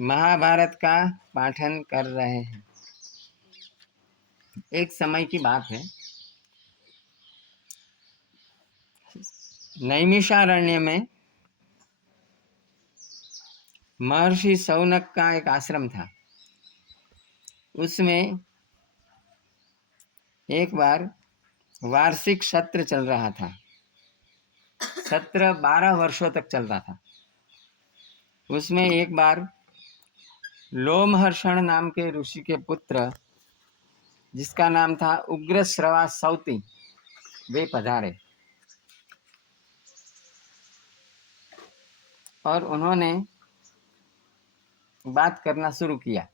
महाभारत का पाठन कर रहे हैं। एक समय की बात है, नैमिषारण्य में महर्षि शौनक का एक आश्रम था। उसमें एक बार वार्षिक सत्र चल रहा था। सत्र 12 वर्षों तक चलता था। उसमें एक बार लोमहर्षण नाम के ऋषि के पुत्र, जिसका नाम था उग्रश्रवा सौती, वे पधारे और उन्होंने बात करना शुरू किया।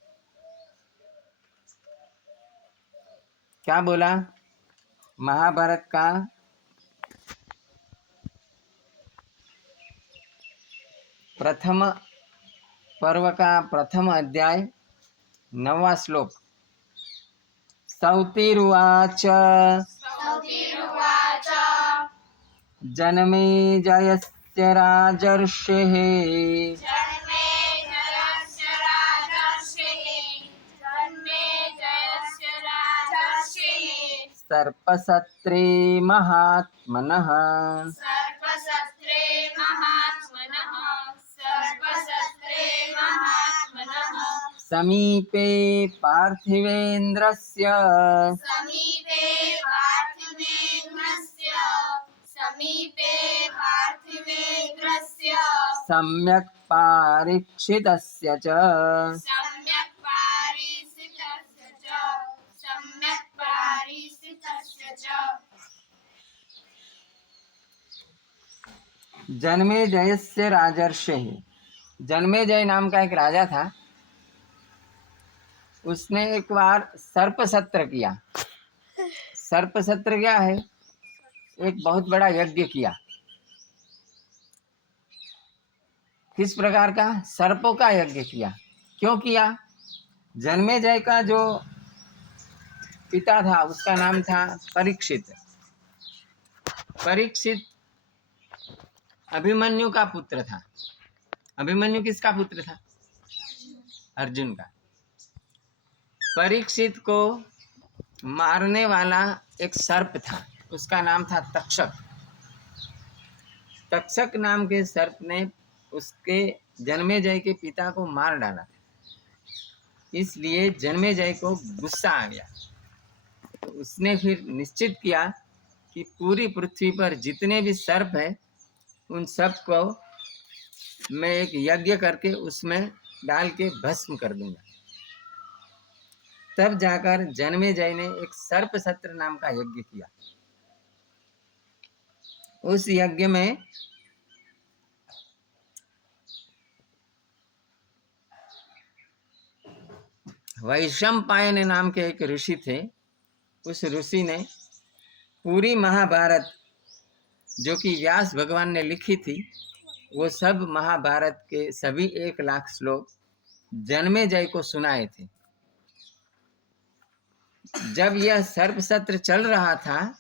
क्या बोला? महाभारत का प्रथम पर्व का प्रथम अध्याय 9वां श्लोक। सौतिरुवाच जन्मेजयस्य राजर्षेः सर्पसत्रे महात्मनः समीपे पार्थिवेन्द्रस्य सम्यक् पारीक्षितस्य च जन्मेजयस्य राजर्षेः। जन्मेजय नाम का एक राजा था। उसने एक बार सर्प सत्र किया। सर्प सत्र क्या है? एक बहुत बड़ा यज्ञ किया। किस प्रकार का? सर्पों का यज्ञ किया। क्यों किया? जन्मेजय का जो पिता था उसका नाम था परीक्षित। परीक्षित अभिमन्यु का पुत्र था। अभिमन्यु किसका पुत्र था? अर्जुन का। परीक्षित को मारने वाला एक सर्प था, उसका नाम था तक्षक। तक्षक नाम के सर्प ने उसके जन्मेजय के पिता को मार डाला। इसलिए जन्मेजय को गुस्सा आ गया। तो उसने फिर निश्चित किया कि पूरी पृथ्वी पर जितने भी सर्प हैं उन सब को मैं एक यज्ञ करके उसमें डाल के भस्म कर दूंगा। तब जाकर जन्मेजय ने एक सर्प सत्र नाम का यज्ञ किया। उस यज्ञ में वैशंपायन नाम के एक ऋषि थे। उस ऋषि ने पूरी महाभारत जो कि व्यास भगवान ने लिखी थी, वो सब महाभारत के सभी 1 लाख श्लोक जन्मेजय को सुनाए थे। जब यह सर्प सत्र चल रहा था,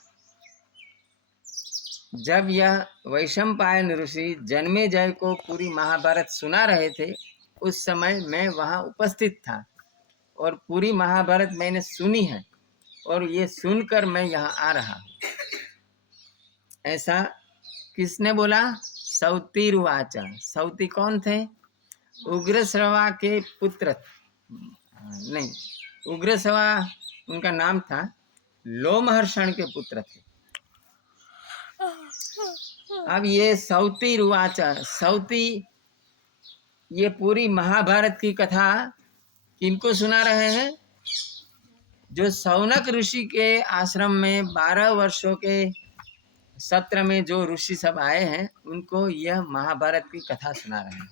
जब यह वैशंपायन ऋषि जन्मेजय को पूरी महाभारत सुना रहे थे, उस समय मैं वहाँ उपस्थित था और पूरी महाभारत मैंने सुनी है और ये सुनकर मैं यहाँ आ रहा हूँ। ऐसा किसने बोला? सौतिरुवाच। सौती कौन थे? उग्रश्रवा के पुत्र। नहीं, उग्रश्रवा उनका नाम था। लोमहर्षण के पुत्र थे। अब ये सौतिरुवाच, सौती ये पूरी महाभारत की कथा किनको सुना रहे हैं? जो शौनक ऋषि के आश्रम में 12 वर्षों के सत्र में जो ऋषि सब आए हैं, उनको यह महाभारत की कथा सुना रहे हैं।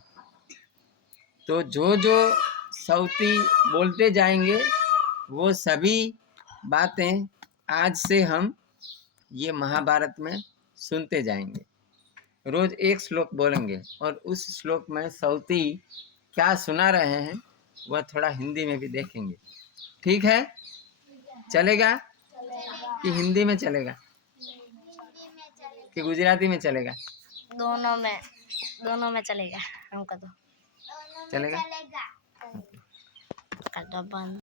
तो जो जो सौती बोलते जाएंगे वो सभी बातें आज से हम ये महाभारत में सुनते जाएंगे। रोज एक श्लोक बोलेंगे और उस श्लोक में सौती क्या सुना रहे हैं वह थोड़ा हिंदी में भी देखेंगे। ठीक है? चलेगा कि हिंदी में चलेगा कि गुजराती में चलेगा? दोनों में चलेगा हमको तो। चलेगा। कर दो बंद।